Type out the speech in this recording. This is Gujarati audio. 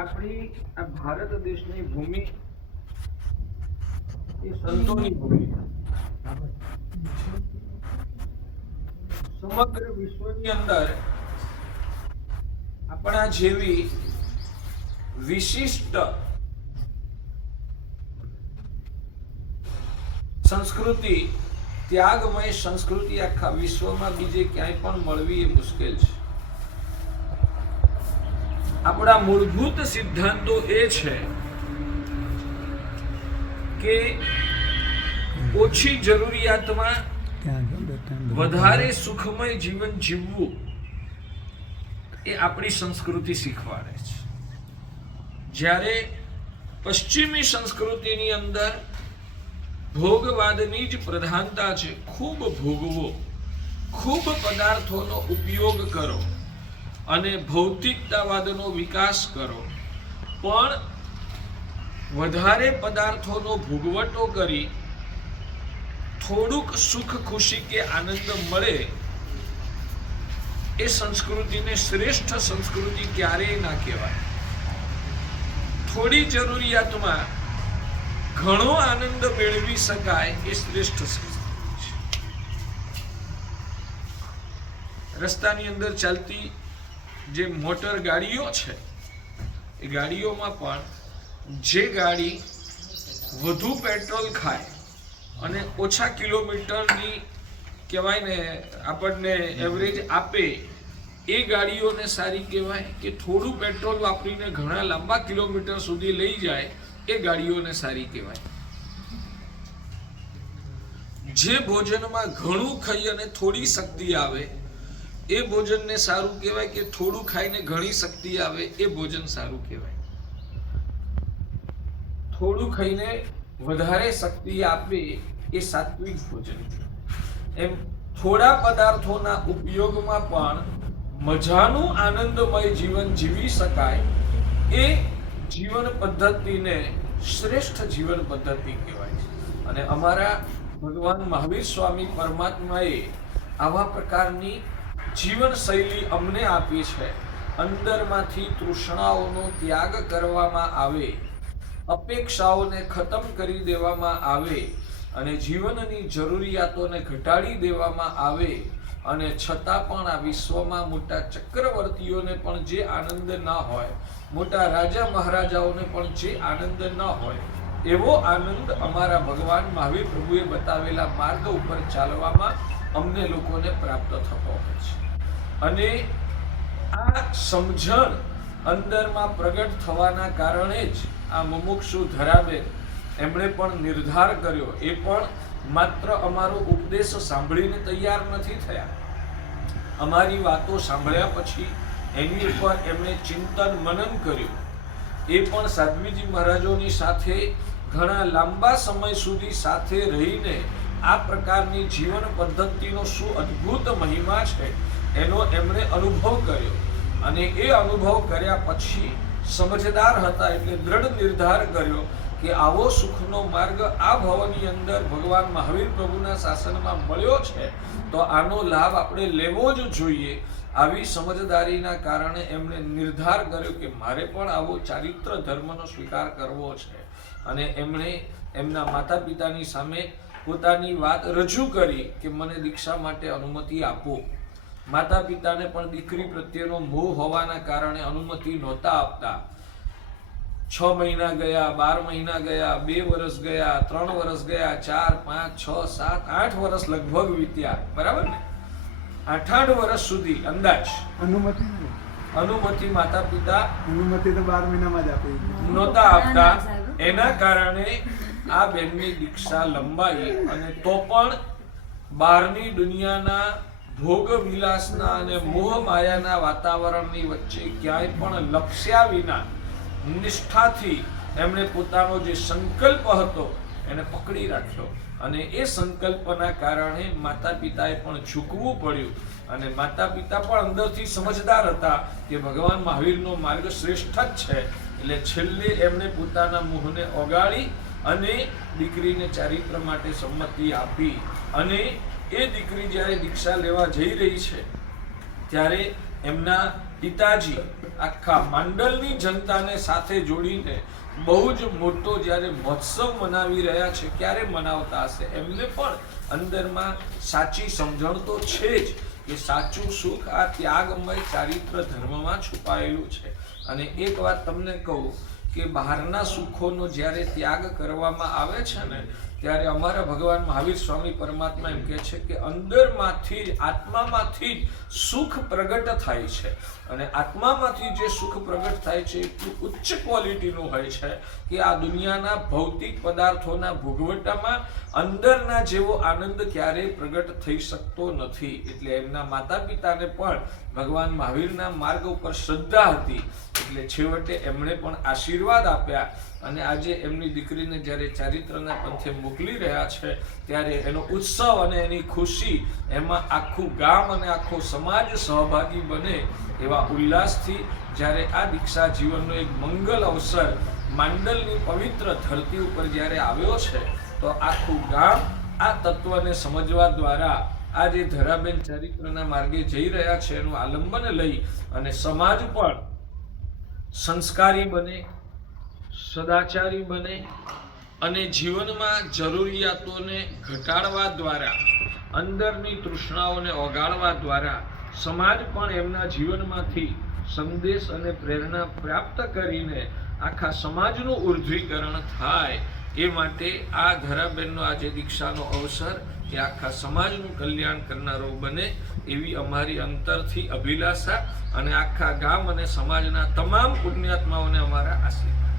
આપણી આ ભારત દેશની ભૂમિ એ સંતોની ભૂમિ સમગ્ર વિશ્વની અંદર આપણા જેવી વિશિષ્ટ સંસ્કૃતિ, ત્યાગમય સંસ્કૃતિ આખા વિશ્વમાં બીજે ક્યાંય પણ મળવી એ મુશ્કેલ છે. આપણા મૂળભૂત સિદ્ધાંતો એ છે કે ઓછી જરૂરિયાતમાં વધારે સુખમય જીવન જીવવું એ આપણી સંસ્કૃતિ શીખવાડે છે. જ્યારે પશ્ચિમી સંસ્કૃતિની અંદર ભોગવાદની જ પ્રધાનતા છે. ખૂબ ભોગવો, ખૂબ પદાર્થોનો ઉપયોગ કરો અને ભૌતિકતાવાદનો વિકાસ કરો, પણ વધારે પદાર્થોનો ભોગવટો કરી થોડુંક સુખ, ખુશી કે આનંદ મળે એ સંસ્કૃતિને શ્રેષ્ઠ સંસ્કૃતિ ક્યારેય ના કહેવાય. થોડી જરૂરિયાતમાં ઘણો આનંદ મેળવી શકાય એ શ્રેષ્ઠ સંસ્કૃતિ છે. રસ્તાની અંદર ચાલતી જે મોટર ગાડીઓ છે એ ગાડીઓમાં પણ જે ગાડી વધુ પેટ્રોલ ખાય અને ઓછા કિલોમીટરની કહેવાય ને આપણને એવરેજ આપે એ ગાડીઓને સારી કહેવાય, કે થોડું પેટ્રોલ વાપરીને ઘણા લાંબા કિલોમીટર સુધી લઈ જાય એ ગાડીઓને સારી કહેવાય. જે ભોજનમાં ઘણું ખાઈ અને થોડી શક્તિ આવે એ ભોજનને સારું કહેવાય, કે થોડું ખાઈને ઘણી શક્તિ આવે એ ભોજન સારું કહેવાય. થોડું ખાઈને વધારે શક્તિ આપે એ સાત્વિક ભોજન. એમ થોડા પદાર્થોના ઉપયોગમાં પણ મજાનું આનંદમય જીવન જીવી શકાય એ જીવન પદ્ધતિને શ્રેષ્ઠ જીવન પદ્ધતિ કહેવાય છે. અને અમારા ભગવાન મહાવીર સ્વામી પરમાત્માએ આવા પ્રકારની જીવન શૈલી અમને આપી છે. અંદરમાંથી તૃષ્ણાઓનો ત્યાગ કરવામાં આવે, અપેક્ષાઓને ખતમ કરી દેવામાં આવે અને જીવનની જરૂરિયાતોને ઘટાડી દેવામાં આવે, અને છતાં પણ આ વિશ્વમાં મોટા ચક્રવર્તીઓને પણ જે આનંદ ના હોય, મોટા રાજા મહારાજાઓને પણ જે આનંદ ન હોય, એવો આનંદ અમારા ભગવાન મહાવીર પ્રભુએ બતાવેલા માર્ગ ઉપર ચાલવામાં અમને લોકોને પ્રાપ્ત થતો હોય છે. અને આ સમજણ અંદરમાં પ્રગટ થવાના કારણે જ આ મુમુક્ષુ ધરાબેન એમણે પણ નિર્ધાર કર્યો. એ પણ માત્ર અમારો ઉપદેશ સાંભળીને તૈયાર નથી થયા. અમારી વાતો સાંભળ્યા પછી એની ઉપર એમણે ચિંતન મનન કર્યું. એ પણ સાધ્વીજી મહારાજોની સાથે ઘણા લાંબા સમય સુધી સાથે રહીને આ પ્રકારની જીવન પદ્ધતિનો શું અદ્ભુત મહિમા છે એનો એમણે અનુભવ કર્યો. અને એ અનુભવ કર્યા પછી સમજદાર હતા એટલે દ્રઢ નિર્ધાર કર્યો કે આવો સુખનો માર્ગ આ ભવની અંદર ભગવાન મહાવીર પ્રભુના શાસનમાં મળ્યો છે, તો આનો લાભ આપણે લેવો જ જોઈએ. આવી સમજદારીના કારણે એમણે નિર્ધાર કર્યો કે મારે પણ આવો ચારિત્ર ધર્મનો સ્વીકાર કરવો છે. અને એમણે એમના માતા પિતાની સામે પોતાની વાત રજૂ કરી કે મને દીક્ષા માટે અનુમતિ આપો. માતા પિતાને પણ દીકરી પ્રત્યેનો મોહ હોવાના કારણે અનુમતિ નહોતા આપતા. 6 મહિના ગયા, 12 મહિના ગયા, 2 વર્ષ ગયા, 3 વર્ષ ગયા, 4, 5, 6, 7, 8 વર્ષ લગભગ વીત્યા. બરાબર ને? 8 વર્ષ સુધી અંદાજ અનુમતિ માતા પિતા અનુમતિ તો 12 મહિનામાં જ આપી નહોતા આપતા. એના કારણે આ બેનની દીક્ષા લંબાઈ. અને તો પણ બહારની દુનિયાના ભોગ વિલાસના અને મોહ માયાના વાતાવરણની વચ્ચે ક્યાંય પણ લક્ષ્યા વિના નિષ્ઠાથી એમણે પોતાનો જે સંકલ્પ હતો એને પકડી રાખ્યો. અને એ સંકલ્પના કારણે માતા પિતાએ પણ ઝૂકવું પડ્યું. અને માતા પિતા પણ અંદરથી સમજદાર હતા કે ભગવાન મહાવીરનો માર્ગ શ્રેષ્ઠ જ છે. એટલે છેલ્લે એમણે પોતાના મોહને ઓગાળી અને દીકરીને ચારિત્ર માટે સંમતિ આપી. અને એ દીકરી જ્યારે દીક્ષા લેવા જઈ રહી છે ત્યારે એમના પિતાજી આખા માંડલની જનતાને સાથે જોડીને બહુ જ મોટો જ્યારે મહોત્સવ મનાવી રહ્યા છે. ક્યારે મનાવતા હશે? એમને પણ અંદરમાં સાચી સમજણ તો છે જ કે સાચું સુખ આ ત્યાગમય ચારિત્ર ધર્મમાં છુપાયેલું છે. અને એક વાત તમને કહું કે બહારના સુખોનો જ્યારે ત્યાગ કરવામાં આવે છે ને, ત્યારે અમારા ભગવાન મહાવીર સ્વામી પરમાત્મા એમ કહે છે કે અંદરમાંથી જ, આત્મામાંથી જ સુખ પ્રગટ થાય છે. અને આત્મામાંથી જે સુખ પ્રગટ થાય છે એટલું ઉચ્ચ ક્વોલિટીનું હોય છે કે આ દુનિયાના ભૌતિક પદાર્થોના ભોગવટામાં અંદરના જેવો આનંદ ક્યારેય પ્રગટ થઈ શકતો નથી. એટલે એમના માતા પિતાને પણ ભગવાન મહાવીરના માર્ગ ઉપર શ્રદ્ધા હતી, એટલે છેવટે એમણે પણ આશીર્વાદ આપ્યા. અને આજે એમની દીકરીને જ્યારે ચારિત્રના પંથે મોકલી રહ્યા છે, ત્યારે એનો ઉત્સવ અને એની ખુશી, એમાં આખું ગામ અને આખો સમાજ સહભાગી બને એવા ઉલ્લાસથી જ્યારે આ દીક્ષા જીવનનો એક મંગલ અવસર માંડલની પવિત્ર ધરતી ઉપર જ્યારે આવ્યો છે, તો આખું ગામ આ તત્વને સમજવા દ્વારા આ જે ધરાબેન ચારિત્રના માર્ગે જઈ રહ્યા છે એનું આલંબન લઈ અને સમાજ પણ સંસ્કારી બને, સદાચારી બને અને જીવનમાં જરૂરિયાતોને ઘટાડવા દ્વારા, અંદરની તૃષ્ણાઓને ઓગાળવા દ્વારા સમાજ પણ એમના જીવનમાંથી સંદેશ અને પ્રેરણા પ્રાપ્ત કરીને આખા સમાજનું ઉર્ધ્વીકરણ થાય. એ માટે આ ધરાબેનનો આજે દીક્ષાનો અવસર એ આખા સમાજનું કલ્યાણ કરનારો બને એવી અમારી અંતરથી અભિલાષા અને આખા ગામ અને સમાજના તમામ પુણ્યાત્માઓને અમારા આશીર્વાદ.